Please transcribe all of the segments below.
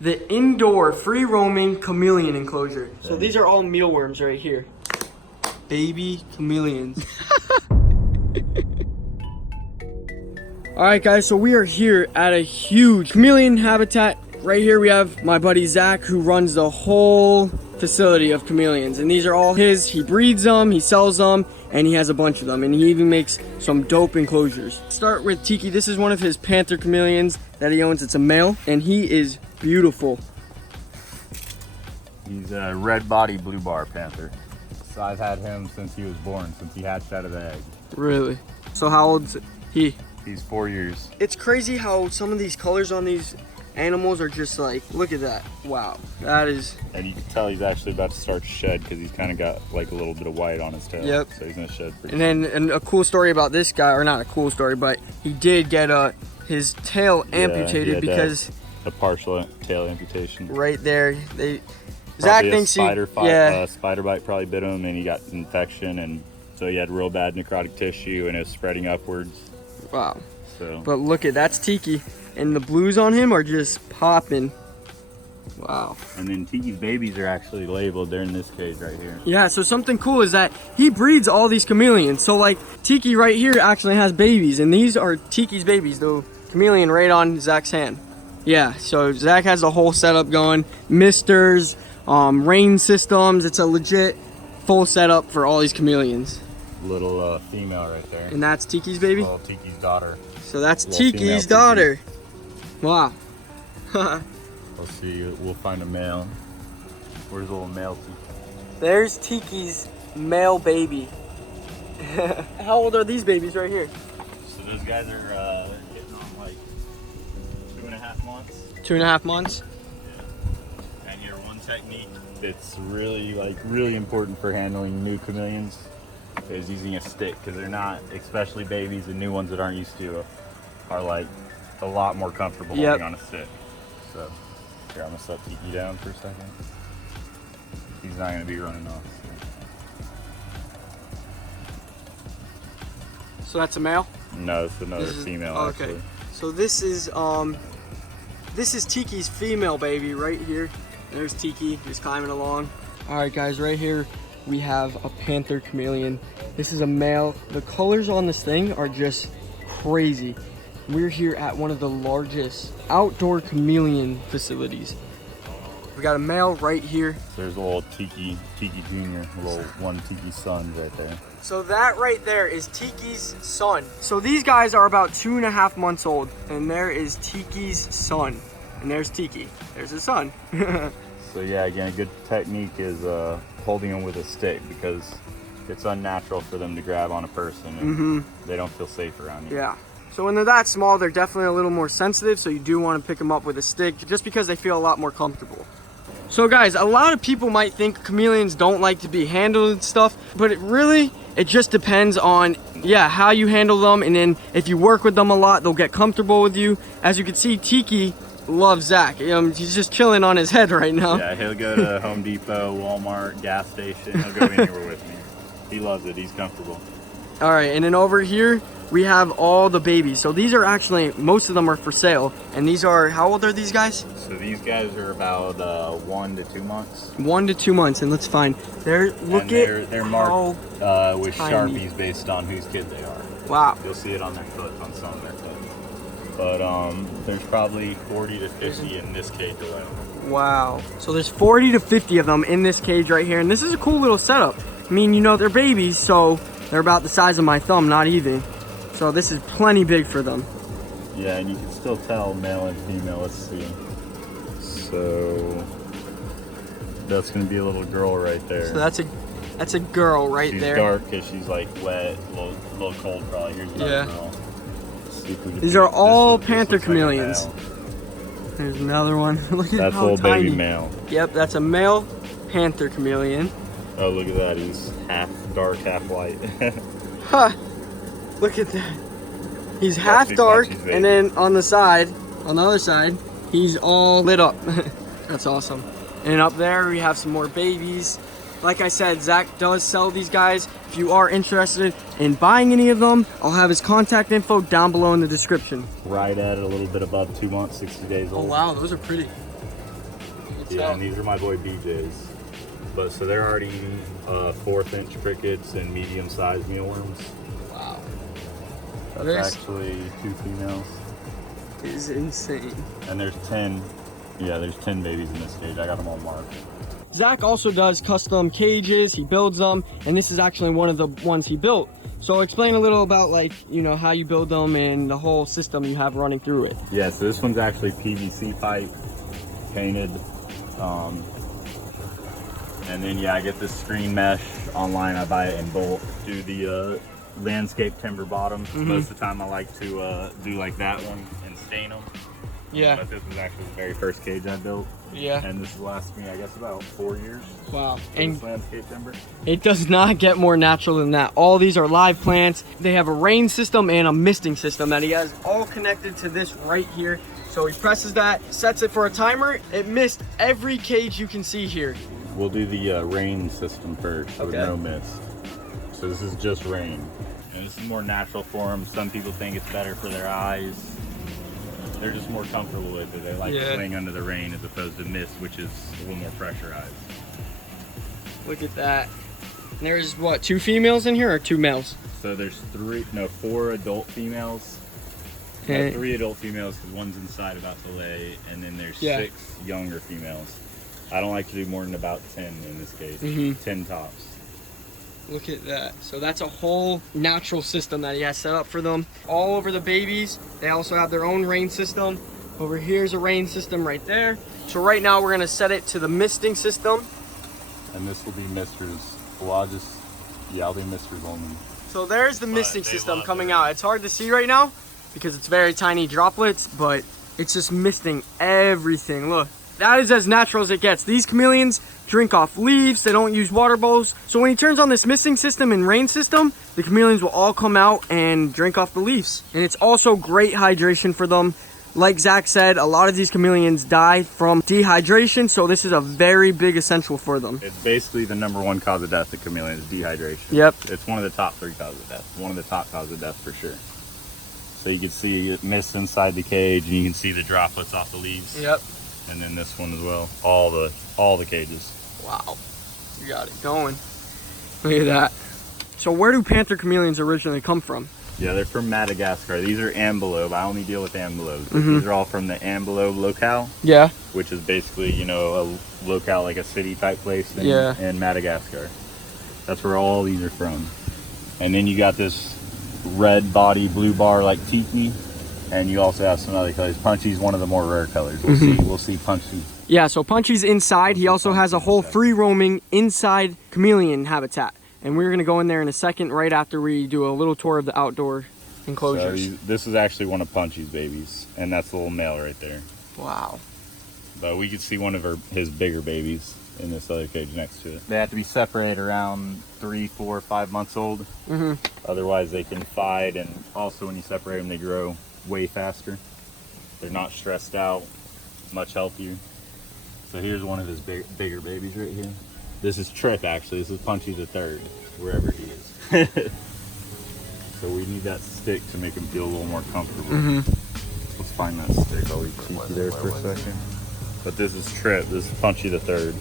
The indoor free-roaming chameleon enclosure. So these are all mealworms right here. Baby chameleons. Alright guys, so we are here at a huge chameleon habitat. Right here we have my buddy Zach, who runs the whole facility of chameleons. And these are all his. He breeds them, he sells them, and he has a bunch of them. And he even makes some dope enclosures. Start with Tiki. This is one of his Panther chameleons that he owns. It's a male, and he is beautiful. He's a red body blue bar panther. So I've had him since he was born, since he hatched out of the egg. Really? So how old's he? He's 4 years. It's crazy how some of these colors on these animals are just like, look at that. Wow, that is. And you can tell he's actually about to start to shed because he's kind of got like a little bit of white on his tail. Yep. So he's gonna shed pretty And then and a cool story about this guy, or not a cool story, but he did get his tail amputated because a partial tail amputation. Right there, Zach Probably thinks spider bite probably bit him, and he got infection, and so he had real bad necrotic tissue, and it was spreading upwards. Wow. So. But look at that's Tiki, and the blues on him are just popping. Wow. And then Tiki's babies are actually labeled. They're in this cage right here. Yeah, so something cool is that he breeds all these chameleons. So like Tiki right here actually has babies, and these are Tiki's babies, the chameleon right on Zach's hand. Yeah, so Zach has the whole setup going. Misters, rain systems. It's a legit full setup for all these chameleons. Little female right there. And that's Tiki's baby? Well, Tiki's daughter. So that's Tiki's daughter. Tiki. Wow. Let's see, we'll find a male. Where's the little male Tiki? There's Tiki's male baby. How old are these babies right here? So those guys are getting on like 2.5 months. 2.5 months? Yeah. And your one technique that's really important for handling new chameleons is using a stick, because they're not, especially babies and new ones that aren't used to, are like a lot more comfortable holding on a stick. So here, I'm gonna set Tiki down for a second. He's not gonna be running off. So that's a male? No, it's another female. Okay. Actually. So this is Tiki's female baby right here. There's Tiki just climbing along. All right, guys, right here we have a Panther Chameleon. This is a male. The colors on this thing are just crazy. We're here at one of the largest outdoor chameleon facilities. We got a male right here. There's a little Tiki Jr., little one Tiki son right there. So that right there is Tiki's son. So these guys are about 2.5 months old, and there is Tiki's son. And there's Tiki. There's his son. So yeah, again, a good technique is holding them with a stick, because it's unnatural for them to grab on a person, and they don't feel safe around you. Yeah. So when they're that small, they're definitely a little more sensitive, so you do want to pick them up with a stick just because they feel a lot more comfortable. So guys, a lot of people might think chameleons don't like to be handled and stuff, but it just depends on, how you handle them, and then if you work with them a lot, they'll get comfortable with you. As you can see, Tiki loves Zach. He's just chilling on his head right now. Yeah, he'll go to Home Depot, Walmart, gas station. He'll go anywhere with me. He loves it. He's comfortable. All right, and then over here, we have all the babies. So these are actually, most of them are for sale. And these are, how old are these guys? So these guys are about 1 to 2 months. 1 to 2 months, and let's find. They're marked with Sharpies based on whose kid they are. Wow. You'll see it on their foot, on some of their foot. But there's probably 40 to 50 in this cage alone. Wow. So there's 40 to 50 of them in this cage right here, and this is a cool little setup. I mean, they're babies, so they're about the size of my thumb, not even. So this is plenty big for them. Yeah, and you can still tell male and female. Let's see. So that's gonna be a little girl right there. So that's a girl right there. She's dark because she's like wet, a little cold probably. Here's another girl. These are all Panther Chameleons. There's another one. Look at that's how little tiny. Baby male. Yep, that's a male Panther Chameleon. Oh, look at that. He's half dark, half white. Huh. Look at that. He's half dark, and then on the other side, he's all lit up. That's awesome. And up there, we have some more babies. Like I said, Zach does sell these guys. If you are interested in buying any of them, I'll have his contact info down below in the description. Right at a little bit above 2 months, 60 days old. Oh wow, those are pretty. Yeah, and these are my boy BJ's. But so they're already eating 1/4 inch crickets and medium-sized mealworms. Wow. That's actually 2 females. Is insane. And there's 10. Yeah, there's 10 babies in this cage. I got them all marked. Zach also does custom cages. He builds them, and this is actually one of the ones he built. So explain a little about, like, you know, how you build them and the whole system you have running through it. Yeah, so this one's actually PVC pipe painted. And then yeah, I get this screen mesh online. I buy it in bulk. Do the landscape timber bottoms. Most of the time I like to do like that one and stain them. Yeah. But this was actually the very first cage I built. Yeah. And this has lasted me, I guess, about 4 years. Wow. And this landscape timber. It does not get more natural than that. All these are live plants. They have a rain system and a misting system that he has all connected to this right here. So he presses that, sets it for a timer. It missed every cage you can see here. We'll do the rain system first with no mist. So this is just rain. And this is more natural for them. Some people think it's better for their eyes. They're just more comfortable with it. They like playing under the rain as opposed to mist, which is a little more pressurized. Look at that. And there's what, 2 females in here or 2 males? So there's 4 adult females. No, 3 adult females because one's inside about to lay, and then there's 6 younger females. I don't like to do more than about 10 in this case. 10 tops. Look at that. So that's a whole natural system that he has set up for them. All over the babies, they also have their own rain system. Over here's a rain system right there. So right now we're gonna set it to the misting system. And this will be misters. Well, I'll do misters only. So there's the misting system coming out. It's hard to see right now because it's very tiny droplets, but it's just misting everything. Look. That is as natural as it gets. These chameleons drink off leaves. They don't use water bowls. So when he turns on this misting system and rain system, the chameleons will all come out and drink off the leaves. And it's also great hydration for them. Like Zach said, a lot of these chameleons die from dehydration, so this is a very big essential for them. It's basically the #1 cause of death of chameleons, dehydration. Yep. It's one of the top 3 causes of death. One of the top causes of death for sure. So you can see it mist inside the cage, and you can see the droplets off the leaves. Yep. And then this one as well. All the cages. Wow, you got it going. Look at that. So where do Panther chameleons originally come from? Yeah, they're from Madagascar. These are Ambelobe. I only deal with Ambelobes. These are all from the Ambelobe locale. Yeah. Which is basically, you know, a locale like a city type place in Madagascar. That's where all these are from. And then you got this red body, blue bar like Tiki. And you also have some other colors. Punchy's one of the more rare colors. We'll see Punchy. Yeah, so Punchy's inside. He also has a whole free roaming inside chameleon habitat. And we're gonna go in there in a second right after we do a little tour of the outdoor enclosures. So this is actually one of Punchy's babies. And that's the little male right there. Wow. But we could see one of his bigger babies in this other cage next to it. They have to be separated around 3, 4, 5 months old. Otherwise they can fight, and also when you separate them they grow way faster. They're not stressed out, much healthier. So here's one of his bigger babies right here. This is Trip actually. This is Punchy the third, wherever he is. So we need that stick to make him feel a little more comfortable. Let's find that stick. I'll leave Tiki there for a second. But this is Trip. This is Punchy the third.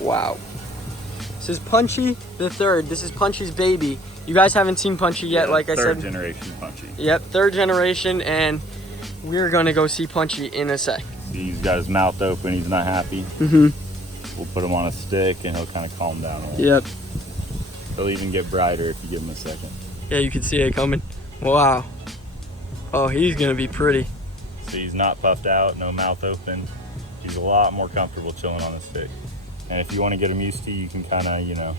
Wow. This is Punchy the third. This is Punchy's baby. You guys haven't seen Punchy yet, like I said. 3rd generation Punchy. Yep, 3rd generation, and we're gonna go see Punchy in a sec. See, he's got his mouth open, he's not happy. We'll put him on a stick and he'll kind of calm down a little. Yep. He'll even get brighter if you give him a second. Yeah, you can see it coming. Wow. Oh, he's gonna be pretty. See, he's not puffed out, no mouth open. He's a lot more comfortable chilling on a stick. And if you want to get him used to, you can kind of, you know,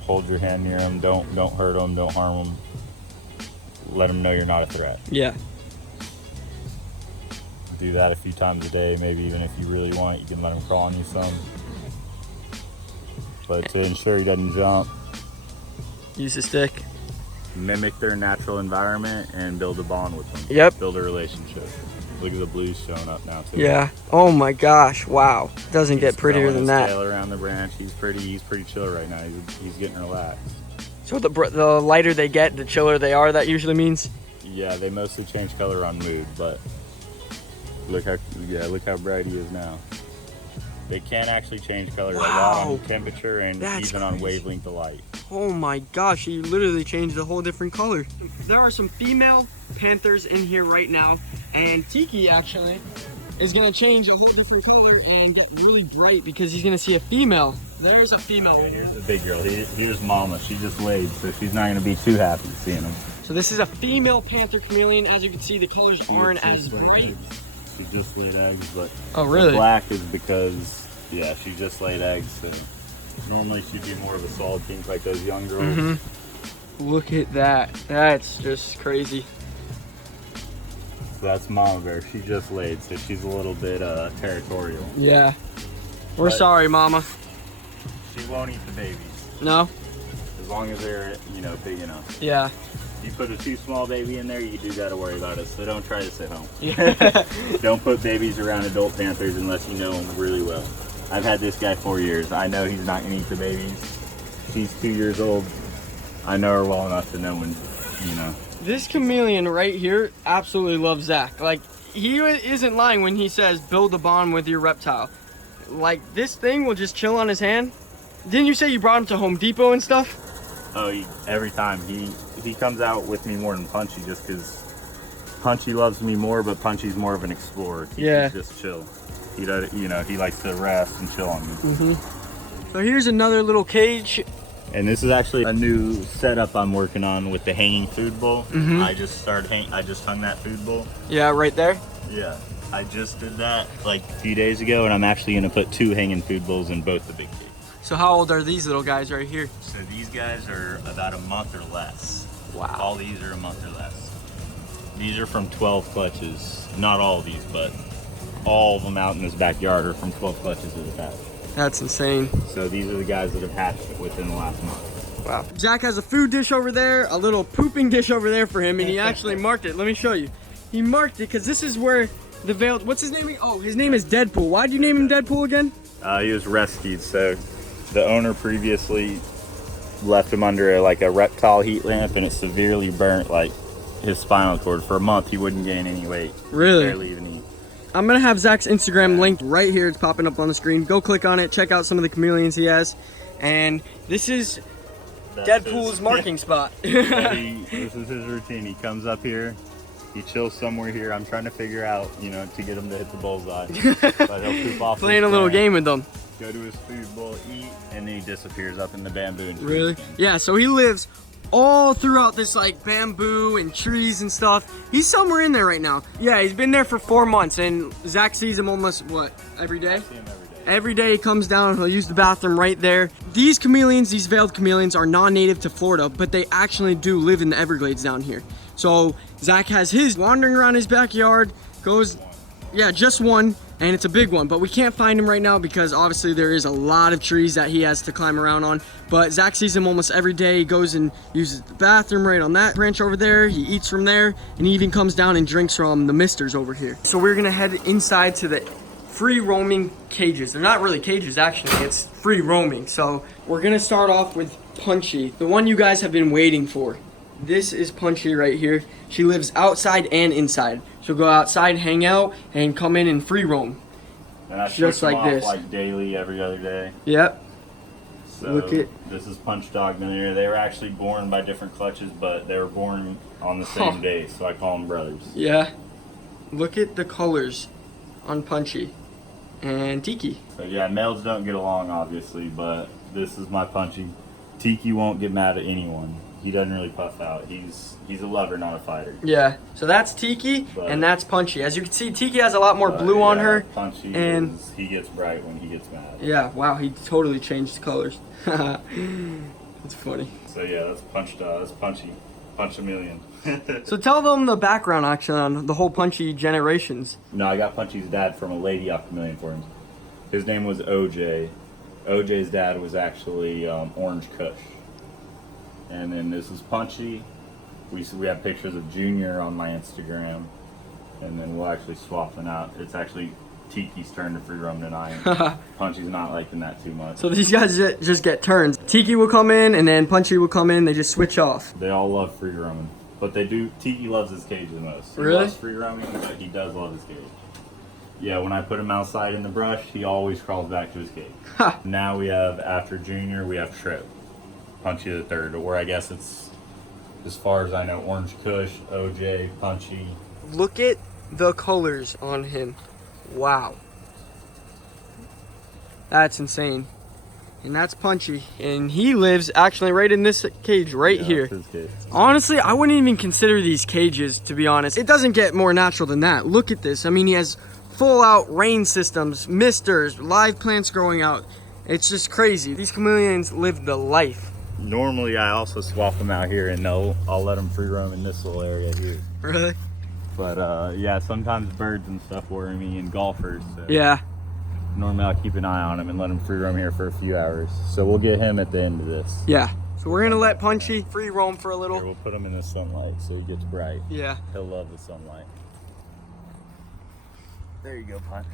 hold your hand near him. Don't hurt him. Don't harm him. Let him know you're not a threat. Yeah. Do that a few times a day. Maybe even if you really want, you can let him crawl on you some. But to ensure he doesn't jump, use a stick. Mimic their natural environment and build a bond with them. Yep. Build a relationship. Look at the blues showing up now too. Yeah. Oh my gosh. Wow. Doesn't get prettier than that. Tail around the branch. He's pretty chill right now. He's getting relaxed. So the lighter they get, the chiller they are. That usually means. Yeah, they mostly change color on mood, but Look how bright he is now. They can actually change color a lot Wow. on temperature and That's even on crazy. wavelength of light. Oh my gosh, he literally changed a whole different color. There are some female panthers in here right now, and Tiki actually is gonna change a whole different color and get really bright because he's gonna see a female. There's a female. Yeah, here's the big girl. Here's Mama. She just laid, so she's not gonna be too happy seeing him. So this is a female panther chameleon. As you can see, the colors aren't as bright. She just laid eggs, but Oh really? the black is because, yeah, she just laid eggs. So normally she'd be more of a solid pink like those young girls. Look at that. That's just crazy. So that's Mama Bear. She just laid, so she's a little bit territorial. Yeah. We're But- sorry, Mama. She won't eat the babies No? as long as they're, big enough. Yeah. If you put a too small baby in there, you do gotta worry about it. So don't try this at home. Yeah. Don't put babies around adult panthers unless you know them really well. I've had this guy 4 years. I know he's not gonna eat the babies. She's 2 years old. I know her well enough to know when, This chameleon right here absolutely loves Zach. Like, he isn't lying when he says build a bond with your reptile. Like, this thing will just chill on his hand. Didn't you say you brought him to Home Depot and stuff? Oh, every time. He comes out with me more than Punchy just because Punchy loves me more, but Punchy's more of an explorer. He's just chill. He does, he likes to rest and chill on me. So here's another little cage. And this is actually a new setup I'm working on with the hanging food bowl. I just hung that food bowl. Yeah, right there. Yeah, I just did that like a few days ago, and I'm actually gonna put 2 hanging food bowls in both the big cages. So how old are these little guys right here? So these guys are about a month or less. Wow. All these are a month or less. These are from 12 clutches. Not all of these, but all of them out in this backyard are from 12 clutches of the hatch. That's insane. So these are the guys that have hatched within the last month. Wow. Jack has a food dish over there, a little pooping dish over there for him, and he actually marked it. Let me show you. He marked it because this is where the veiled, what's his name? Oh, his name is Deadpool. Why'd you name him Deadpool again? He was rescued, so the owner previously left him under a reptile heat lamp, and it severely burnt his spinal cord. For a month he wouldn't gain any weight. Really? Barely even eat. I'm gonna have Zach's Instagram linked right here. It's popping up on the screen. Go click on it, check out some of the chameleons he has. And this is Deadpool's marking spot. This is his routine. He comes up here, he chills somewhere here. I'm trying to figure out, to get him to hit the bullseye. But he'll poop off Playing a his little stand, game with them. go to his food bowl, eat, and then he disappears up in the bamboo and trees Really? again. Yeah, so he lives all throughout this bamboo and trees and stuff. He's somewhere in there right now. Yeah, he's been there for 4 months, and Zach sees him almost, every day? I see him every day. Every day he comes down, he'll use the bathroom right there. These chameleons, these veiled chameleons, are non-native to Florida, but they actually do live in the Everglades down here. So Zach has his wandering around his backyard, goes, yeah, just one, and it's a big one, but we can't find him right now because obviously there is a lot of trees that he has to climb around on. But Zach sees him almost every day. He goes and uses the bathroom right on that branch over there. He eats from there, and he even comes down and drinks from the misters over here. So we're gonna head inside to the free roaming cages. They're not really cages actually, it's free roaming. So we're gonna start off with Punchy, the one you guys have been waiting for. This is Punchy right here. She lives outside and inside. She'll go outside, hang out, and come in and free roam. And I Just switch like them this. off daily, every other day. Yep. So Look at- this is Punch Dog Millionaire. They were actually born by different clutches, but they were born on the same day, so I call them brothers. Yeah. Look at the colors on Punchy and Tiki. So yeah, males don't get along obviously, but this is my Punchy. Tiki won't get mad at anyone. He doesn't really puff out. He's a lover, not a fighter. Yeah. So that's Tiki But- and that's Punchy. As you can see, Tiki has a lot more blue on Yeah, her. Punchy and- he gets bright when he gets mad. Yeah. Wow. He totally changed colors. That's funny. So yeah, that's Punch Dog. That's Punchy. Punch a million. So tell them the background actually on the whole Punchy generations. No, I got Punchy's dad from a lady off Chameleon for him. His name was OJ. OJ's dad was actually Orange Kush. And then this is Punchy. We have pictures of Junior on my Instagram. And then we'll actually swap them out. It's actually Tiki's turn to free roam tonight. Punchy's not liking that too much. So these guys just get turns. Tiki will come in and then Punchy will come in. They just switch off. They all love free roaming. But they do, Tiki loves his cage the most. He Really? loves free roaming, but he does love his cage. Yeah, when I put him outside in the brush, he always crawls back to his cage. Ha. Now we have, after Junior, we have Trip. Punchy the third, or I guess it's, as far as I know, Orange Kush, OJ, Punchy. Look at the colors on him. Wow. That's insane. And that's Punchy. And he lives actually right in this cage right here. That's his cage. Honestly, I wouldn't even consider these cages, to be honest. It doesn't get more natural than that. Look at this. I mean, he has full out rain systems, misters, live plants growing out. It's just crazy. These chameleons live the life. Normally, I also swap them out here, and I'll let them free roam in this little area here. Really? But yeah, sometimes birds and stuff worry me, and golfers. So Yeah. normally I'll keep an eye on him and let him free roam here for a few hours. So we'll get him at the end of this. Yeah. So we're gonna let Punchy free roam for a Here, little. we'll put him in the sunlight so he gets bright. Yeah. He'll love the sunlight. There you go, Punch.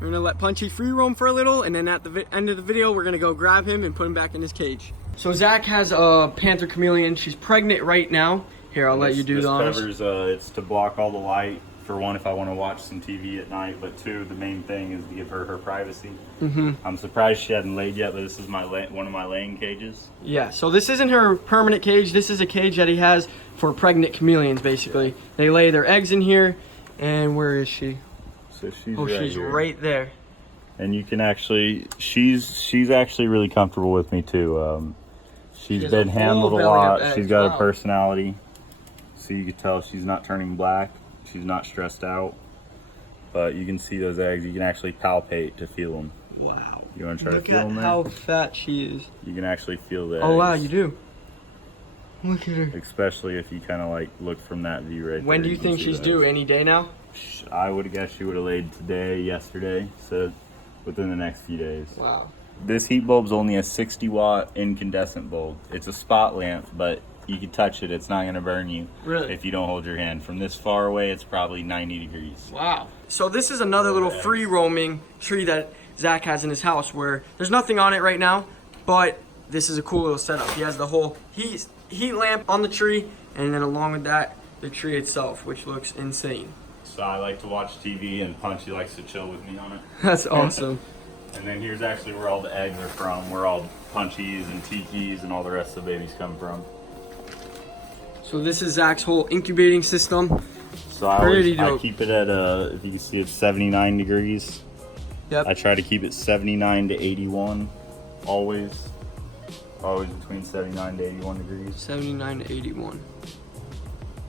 We're gonna let Punchy free roam for a little, and then at the end of the video, we're gonna go grab him and put him back in his cage. So Zach has a Panther Chameleon. She's pregnant right now. Here, I'll let you do the honors. This covers, it's to block all the light. For one, if I want to watch some TV at night, but two, the main thing is to give her privacy. I'm surprised she hadn't laid yet, but this is one of my laying cages. Yeah, so this isn't her permanent cage. This is a cage that he has for pregnant chameleons, basically. Yeah. They lay their eggs in here, and where is she? So she's she's here. Right there. And you can actually, she's actually really comfortable with me too. She's been handled a lot. She's got a personality, so you can tell she's not turning black. She's not stressed out, but you can see those eggs. You can actually palpate to feel them. Wow. You want to try to feel them? Look at how fat she is. You can actually feel the eggs. Oh wow, you do. Look at her. Especially if you kind of like look from that view right there. When do you think she's due? Any day now? I would guess she would have laid today, yesterday, so within the next few days. Wow. This heat bulb's only a 60-watt incandescent bulb. It's a spot lamp, but you can touch it. It's not going to burn you. Really? If you don't hold your hand. From this far away, it's probably 90 degrees. Wow. So this is another little free roaming tree that Zach has in his house where there's nothing on it right now, but this is a cool little setup. He has the whole heat lamp on the tree, and then along with that, the tree itself, which looks insane. So I like to watch TV, and Punchy likes to chill with me on it. That's awesome. And then here's actually where all the eggs are from, where all Punchies and Tikis and all the rest of the babies come from. So this is Zach's whole incubating system. So I keep it at, if you can see, it's 79 degrees. Yep. I try to keep it 79 to 81, always. Always between 79 to 81 degrees. 79 to 81.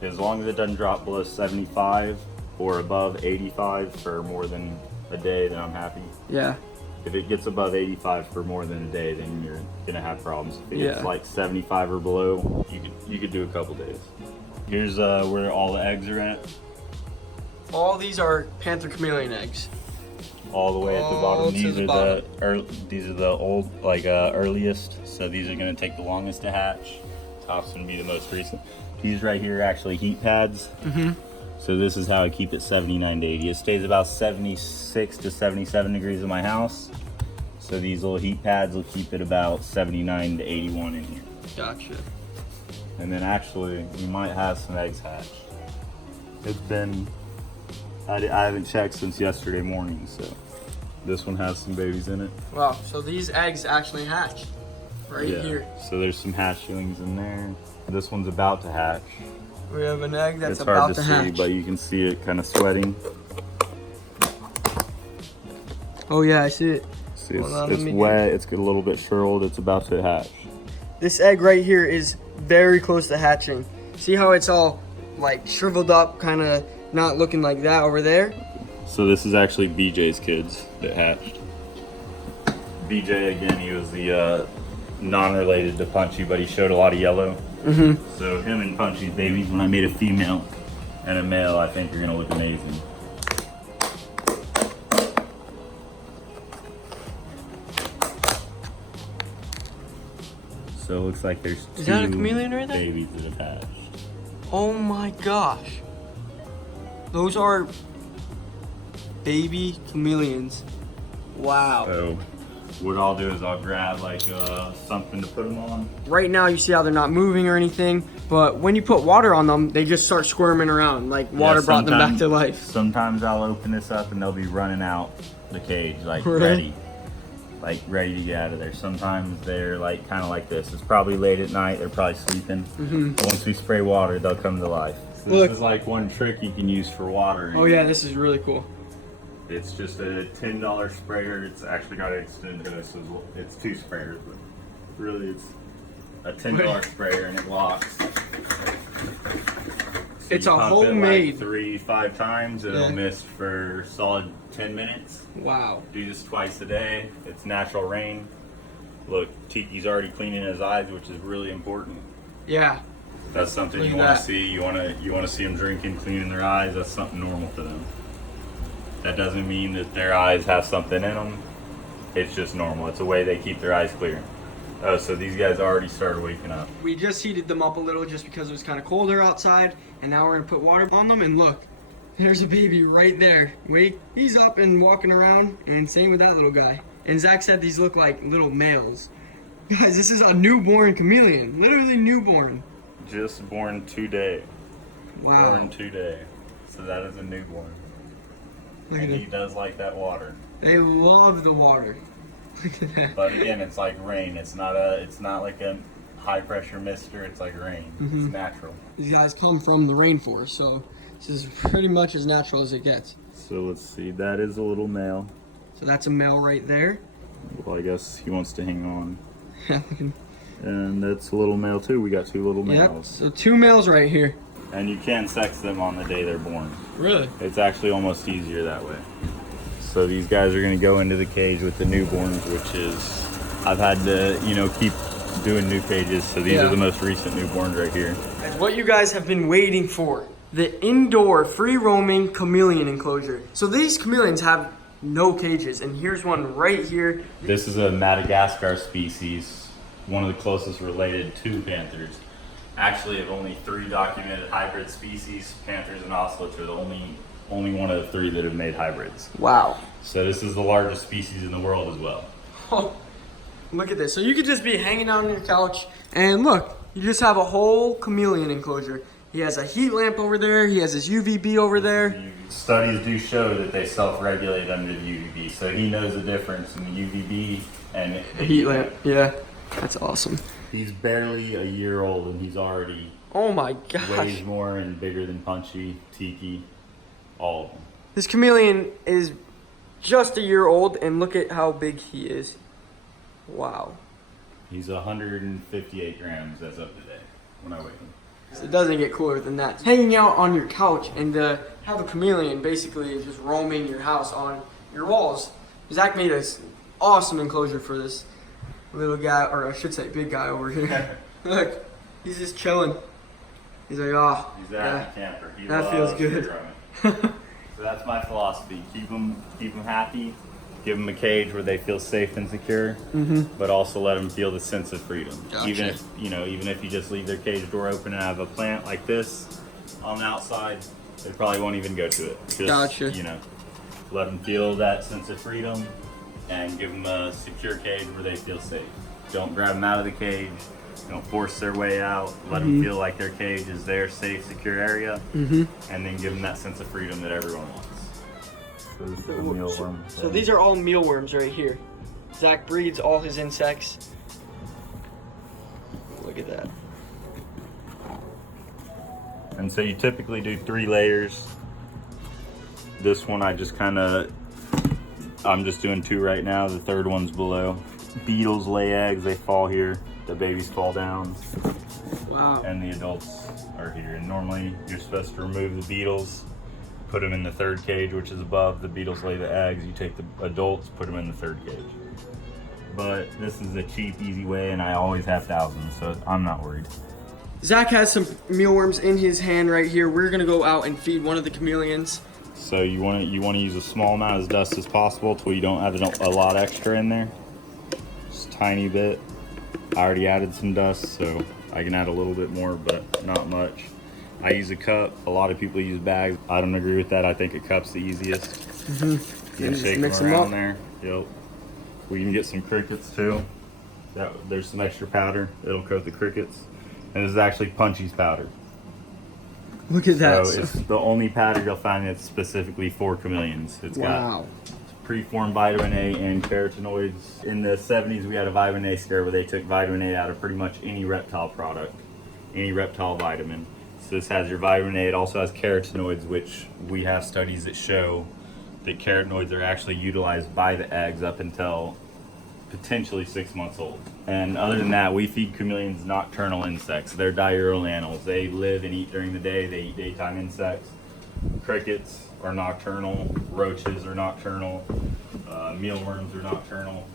As long as it doesn't drop below 75 or above 85 for more than a day, then I'm happy. Yeah. If it gets above 85 for more than a day, then you're gonna have problems. If it Yeah. gets like 75 or below, you could do a couple days. Here's where all the eggs are at. All these are Panther Chameleon eggs. All the way at the bottom. These are the old, earliest. So these are gonna take the longest to hatch. Top's gonna be the most recent. These right here are actually heat pads. So this is how I keep it 79 to 80. It stays about 76 to 77 degrees in my house. So these little heat pads will keep it about 79 to 81 in here. Gotcha. And then actually, we might have some eggs hatched. It's been, I haven't checked since yesterday morning, so this one has some babies in it. Wow, so these eggs actually hatched right here. So there's some hatchlings in there. This one's about to hatch. We have an egg that's it's about hard to hatch. see, but you can see it kind of sweating. Oh yeah, I see it. See, it's wet, it's got a little bit shriveled, it's about to hatch. This egg right here is very close to hatching. See how it's all like shriveled up, kind of not looking like that over there? So this is actually BJ's kids that hatched. BJ, again, he was the non-related to Punchy, but he showed a lot of yellow. So him and Punchy's babies, when I made a female and a male, I think are gonna look amazing. So it looks like there's two that a chameleon right there? babies that have hatched. Oh my gosh. Those are baby chameleons. Wow. So what I'll do is I'll grab like something to put them on. Right now you see how they're not moving or anything, But when you put water on them, they just start squirming around, like water brought them back to life. Sometimes I'll open this up and they'll be running out the cage, like Really? ready to get out of there. Sometimes they're like kind of like this. It's probably late at night. They're probably sleeping. But once we spray water, they'll come to life. So this is like one trick you can use for watering. Oh yeah, this is really cool. It's just a $10 sprayer. It's actually got an extended hose. So it's 2 sprayers, but really it's a $10 sprayer and it locks. So it's a homemade. Like 3-5 times. It'll mist for solid 10 minutes. Wow. Do this twice a day. It's natural rain. Look, Tiki's already cleaning his eyes, which is really important. Yeah. That's something you want to see. You want to see them drinking, cleaning their eyes. That's something normal for them. That doesn't mean that their eyes have something in them. It's just normal. It's a way they keep their eyes clear. Oh, so these guys already started waking up. We just heated them up a little just because it was kind of colder outside, and now we're gonna put water on them. And look, there's a baby right there. Wait, he's up and walking around, and same with that little guy. And Zach said these look like little males. Guys, this is a newborn chameleon, literally newborn. Just born today. Wow. Born today. So that is a newborn. Look at And he it. does like that water. They love the water. Look at that. But again, it's like rain. It's not like a high pressure mister. It's like rain. It's natural. These guys come from the rainforest, so this is pretty much as natural as it gets. So let's see. That is a little male. So that's a male right there. Well, I guess he wants to hang on. Look at- And that's a little male too. We got 2 little Yep, males. so 2 males right here. And you can sex them on the day they're born. Really? It's actually almost easier that way. So these guys are going to go into the cage with the newborns, which is, I've had to, keep doing new cages. So these are the most recent newborns right here. And what you guys have been waiting for, the indoor free roaming chameleon enclosure. So these chameleons have no cages, and here's one right here. This is a Madagascar species, one of the closest related to panthers. Actually, of only 3 documented hybrid species, panthers and ocelots are the only one of the 3 that have made hybrids. Wow. So this is the largest species in the world as well. Oh, look at this. So you could just be hanging out on your couch, and look, you just have a whole chameleon enclosure. He has a heat lamp over there. He has his UVB over there. Studies do show that they self-regulate under the UVB, so he knows the difference in the UVB and The heat lamp. Yeah, that's awesome. He's barely a year old and he's already Oh my gosh. weighs more and bigger than Punchy, Tiki, all of them. This chameleon is just a year old, and look at how big he is. Wow. He's 158 grams as of today when I weighed him. So it doesn't get cooler than that. Hanging out on your couch and have a chameleon basically just roaming your house on your walls. Zach made an awesome enclosure for this little guy, or I should say big guy over here. Look, he's just chilling. He's like, oh, He's a happy camper. He that feels loves good. drumming. So that's my philosophy. Keep them happy. Give them a cage where they feel safe and secure, but also let them feel the sense of freedom. Gotcha. Even if you just leave their cage door open and have a plant like this on the outside, they probably won't even go to it. Just, Gotcha. Let them feel that sense of freedom and give them a secure cage where they feel safe. Don't grab them out of the cage. Don't force their way out. Let them feel like their cage is their safe, secure area, and then give them that sense of freedom that everyone wants. So these are all mealworms right here. Zach breeds all his insects. Look at that. And so you typically do 3 layers. This one I'm just doing 2 right now. The 3rd one's below. Beetles lay eggs, they fall here. The babies fall down. Wow. And the adults are here. And normally you're supposed to remove the beetles, put them in the 3rd cage, which is above. The beetles lay the eggs. You take the adults, put them in the 3rd cage. But this is a cheap, easy way, and I always have thousands, so I'm not worried. Zach has some mealworms in his hand right here. We're gonna go out and feed one of the chameleons. So you want to use a small amount of dust as possible till you don't have a lot extra in there. Just a tiny bit. I already added some dust, so I can add a little bit more, but not much. I use a cup. A lot of people use bags. I don't agree with that. I think a cup's the easiest. You can just shake mix them them around up. there. Yep. We can get some crickets too. There's some extra powder. It'll coat the crickets. And this is actually Punchy's powder. Look at that. So it's the only powder you'll find that's specifically for chameleons. It's got preformed vitamin A and carotenoids. In the 70s, we had a vitamin A scare where they took vitamin A out of pretty much any reptile product, any reptile vitamin. So this has your vitamin A. It also has carotenoids, which we have studies that show that carotenoids are actually utilized by the eggs up until potentially 6 months old. And other than that, we feed chameleons nocturnal insects. They're diurnal animals. They live and eat during the day. They eat daytime insects. Crickets are nocturnal. Roaches are nocturnal. Mealworms are nocturnal.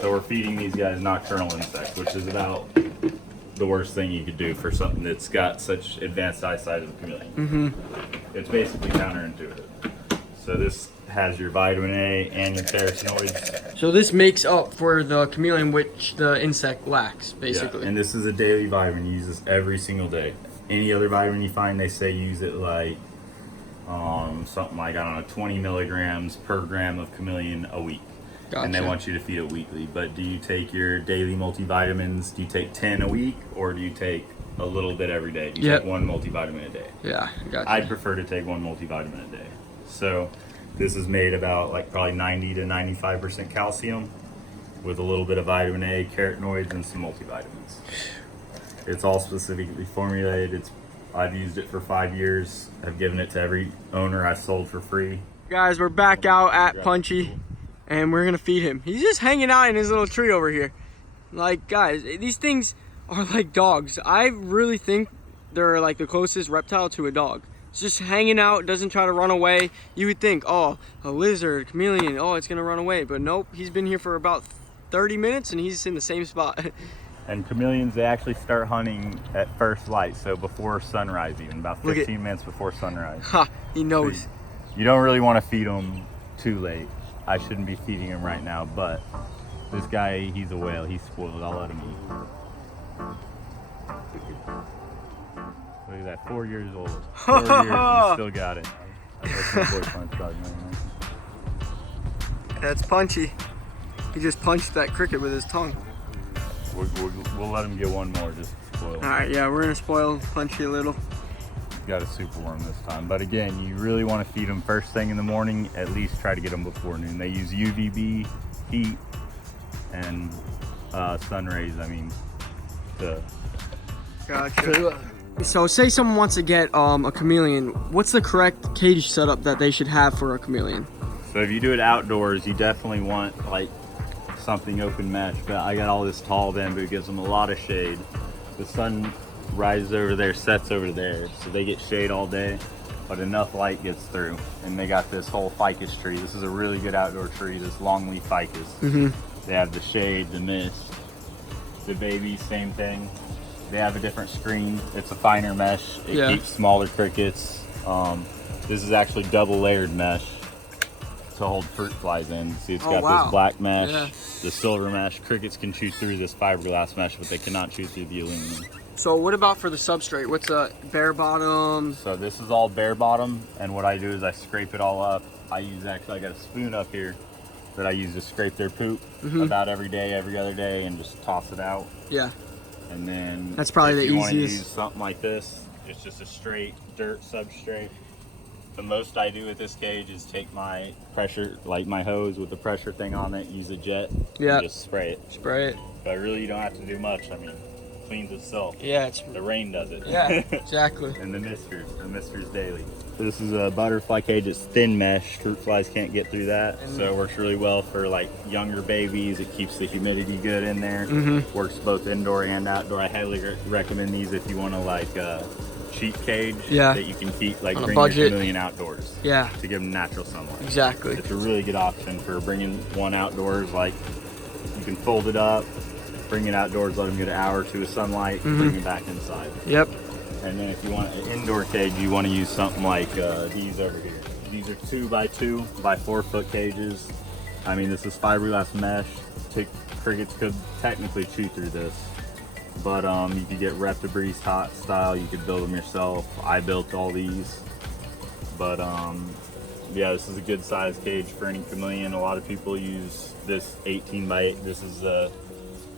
So we're feeding these guys nocturnal insects, which is about the worst thing you could do for something that's got such advanced eyesight as a chameleon. It's basically counterintuitive. So this has your vitamin A and your carotenoids. So this makes up for the chameleon which the insect lacks, basically. Yeah, and this is a daily vitamin. You use this every single day. Any other vitamin you find, they say use it like something like, I don't know, 20 milligrams per gram of chameleon a week. Gotcha. And they want you to feed it weekly. But do you take your daily multivitamins? Do you take 10 a week, or do you take a little bit every day? Do you take one multivitamin a day? Yeah, gotcha. I'd prefer to take one multivitamin a day. So this is made about like probably 90 to 95% calcium with a little bit of vitamin A, carotenoids, and some multivitamins. It's all specifically formulated. I've used it for 5 years. I've given it to every owner I sold for free. Guys, we're back out at Punchy, and we're gonna feed him. He's just hanging out in his little tree over here. Like, guys, these things are like dogs. I really think they're like the closest reptile to a dog. It's just hanging out, doesn't try to run away. You would think, oh, a lizard, chameleon, oh, it's gonna run away. But nope, he's been here for about 30 minutes and he's in the same spot. And chameleons, they actually start hunting at first light, so before sunrise even, about 15 minutes before sunrise. Ha, he knows. So you don't really want to feed them too late. I shouldn't be feeding him right now, but this guy, he's a whale. He's spoiled. I'll let him eat. Look at that, 4 years old. 4 years, he still got it. That's my boyfriend's dog, man. That's Punchy. He just punched that cricket with his tongue. We'll let him get one more, just to spoil him. All right, yeah, we're gonna spoil Punchy a little. He's got a super worm this time. But again, you really want to feed them first thing in the morning. At least try to get them before noon. They use UVB, heat, and sun rays, Gotcha. So say someone wants to get a chameleon, what's the correct cage setup that they should have for a chameleon? So if you do it outdoors, you definitely want like something open mesh, but I got all this tall bamboo, gives them a lot of shade. The sun rises over there, sets over there, so they get shade all day, but enough light gets through. And they got this whole ficus tree. This is a really good outdoor tree, this longleaf ficus. They have the shade, the mist. The babies, same thing. They have a different screen. It's a finer mesh. It keeps smaller crickets. This is actually double layered mesh to hold fruit flies in. See, it's got this black mesh, the silver mesh. Crickets can chew through this fiberglass mesh, but they cannot chew through the aluminum. So what about for the substrate? What's a bare bottom? So this is all bare bottom, and what I do is I scrape it all up. I got a spoon up here that I use to scrape their poop about every day, every other day, and just toss it out. Yeah. And then that's probably the easiest. If you want to use something like this, it's just a straight dirt substrate. The most I do with this cage is take my pressure, like my hose with the pressure thing on it, use a jet, and just spray it. Spray it. But really, you don't have to do much. I mean, it cleans itself. Yeah, the rain does it. Yeah, exactly. And the misters daily. So this is a butterfly cage. It's thin mesh. Fruit flies can't get through that. So it works really well for like younger babies. It keeps the humidity good in there. Works both indoor and outdoor. I highly recommend these if you want to like cheap cage that you can keep, like bring your chameleon outdoors. Yeah. To give them natural sunlight. Exactly. It's a really good option for bringing one outdoors. Like you can fold it up, bring it outdoors, let them get an hour or two of sunlight, bring it back inside. Yep. And then if you want an indoor cage, you want to use something like these over here. These are 2x2 by 4 foot cages. I mean, this is fiberglass mesh. Crickets could technically chew through this. But you could get Reptibreeze hot style, you could build them yourself. I built all these. But yeah, this is a good size cage for any chameleon. A lot of people use this 18 by 8. This is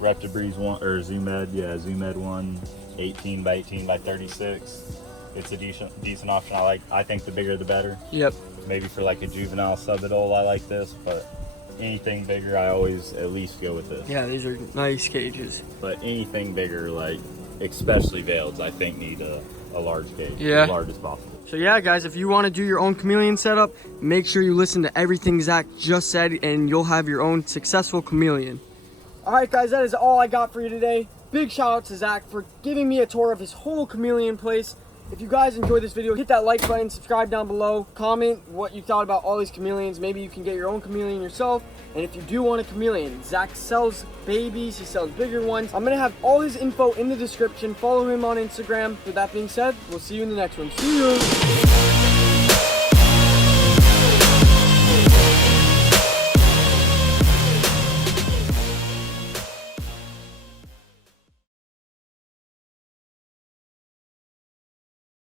Reptibreeze one, or Zoomed, yeah, Zoomed one, 18 by 18 by 36. It's a decent option. I think the bigger the better. Yep. Maybe for like a juvenile subadult, I like this, but anything bigger, I always at least go with this. Yeah, these are nice cages. But anything bigger, like especially veileds, I think need a large cage, Yeah. as large as possible. So yeah, guys, if you want to do your own chameleon setup, make sure you listen to everything Zach just said, and you'll have your own successful chameleon. All right, guys, that is all I got for you today. Big shout out to Zach for giving me a tour of his whole chameleon place. If you guys enjoyed this video, hit that like button, subscribe down below, comment what you thought about all these chameleons. Maybe you can get your own chameleon yourself. And if you do want a chameleon, Zach sells babies, he sells bigger ones. I'm gonna have all his info in the description. Follow him on Instagram. With that being said, we'll see you in the next one. See you.